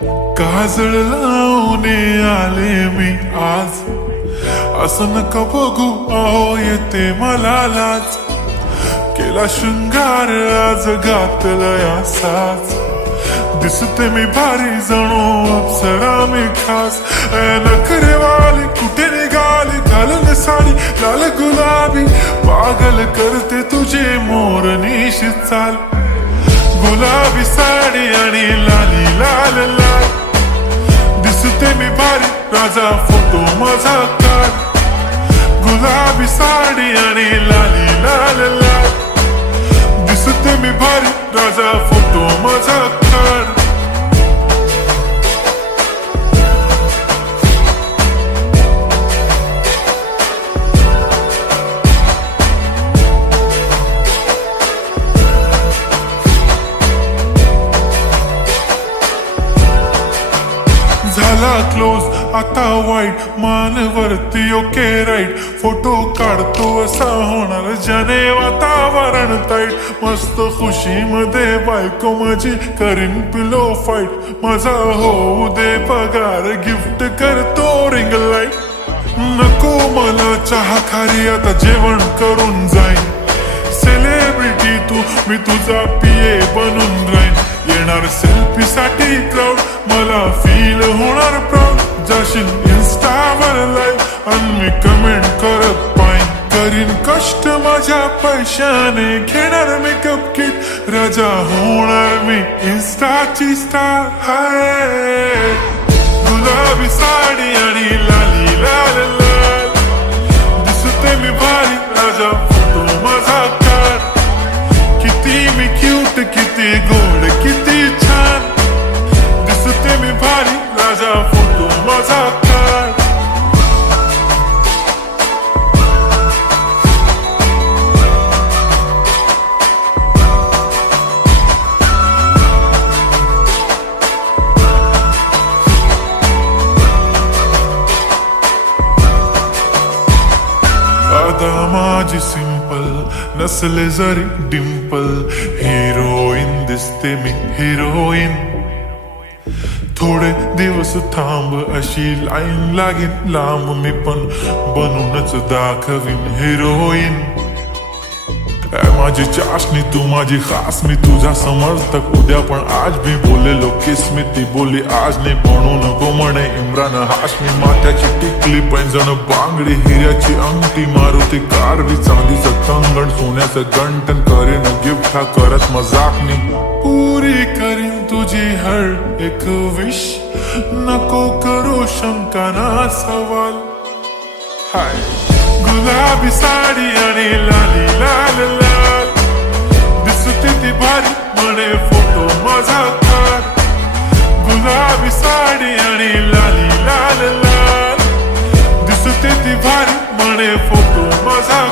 काजळ लावून आले मी आज, असं नका बघू अहो येते मला लाज. केला शृंगार आज घातला असाच, दिसते मी भारी जणू अप्सरा मी खास. नखरेवाली कुठे निघाली घालून साडी लाल गुलाबी, पागल करते तुझे मोरनीशी चाल. गुलाबी साडी आणि लाली लाल लाल, दिसते मी भारी राजा फोटो माझा काढ. गुलाबी साडी आणि लाली लाल लाल, दिसते मी भारी राजा फोटो माझा काढ. झाला क्लोज आता वाईट, मान वरती ओके राईट. फोटो काढतो असा होणार ज्याने वातावरण ताईट. मस्त खुशी मध्ये बायको माझी करीन पिलो फाईट. माझा होऊ दे पगार गिफ्ट करतो रिंग लाईट. नको मला चहा खारी आता जेवण करून जाईन. सेलिब्रिटी तू मी तुझा पिये बनून राहीन. येणार सेल्फी साठी क्राऊड मला फील होणार प्राऊड. जाशील इन्स्टावर लाईव्ह आणि मी कमेंट करत पाईन. करीन कष्ट माझ्या पैशाने घेणार मेकअप किट. राजा होणार मी इन्स्टाची स्टार. हाय गुलाबी साडी आणि लाली लाल लाल, दिसते मी भारी राजा फोटो माझा काढ. किती मी क्यूट किती गोड किती छान, दिसते मी भारी राजा फोटो माझा काढ. आता माझी सिंपल नसले जरी डिंपल, हिरोईन दिसते मी हिरोईन. थोडे दिवस थांब अशी लाईन लागेल लांब, मी पण बनूनच दाखवीन हिरोईन. माझी चाशनी तू माझी खास, मी तुझा समर्थक उद्या पण आज भी बोलेलो किस मी. ती बोली आज नाही बनू नको म्हणे इम्रान हाशमी. माथ्याची टिकली पैंजण बांगडी हिऱ्याची अंगठी, मारुती कारवी चांदीचं कंगण सोन्याचं गंटन. करीन गिफ्ट हा करत मजाकनी, पुरी करीन तुझी हर एक विश. नको करू शंका ना सवाल. हाय गुलाबी साडी आणि लाली लाल लाल, दिसते ती भारी म्हणे फोटो माझा काढ. गुलाबी साडी आणि लाली लाल लाल, दिसते ती भारी म्हणे फोटो माझा.